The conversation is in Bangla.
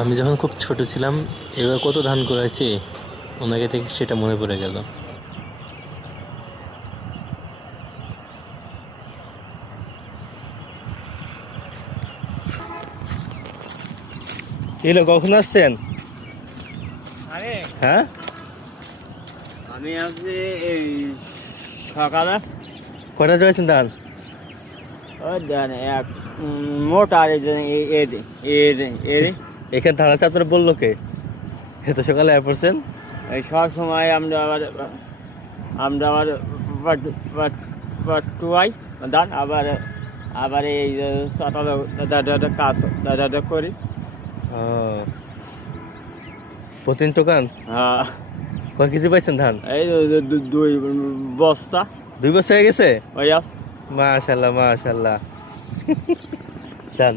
আমি যখন খুব ছোট ছিলাম এবার কত ধান করাইছি ওনাকে থেকে সেটা মনে পড়ে গেল। এলো কখন আসছেন? আরে হ্যাঁ, আমি আজকে এই সকালে কটা রয়েছেন ধান? ওই দেন এক মোটা এখানে ধান আছে আপনারা বললো কে? এত সকালে আয় পড়ছেন? এই সব সময় আমরা আবার টুয়াই ধান আবার আবার এই সকালে কাজ করি। ও, প্রতিদিন টোকান? হ্যাঁ, কয় কেজি পাইছেন ধান? এই দুই বস্তা 2 বছর হয়ে গেছে। ওই আছে। মাশাল্লাহ মাশাল্লাহ। ধান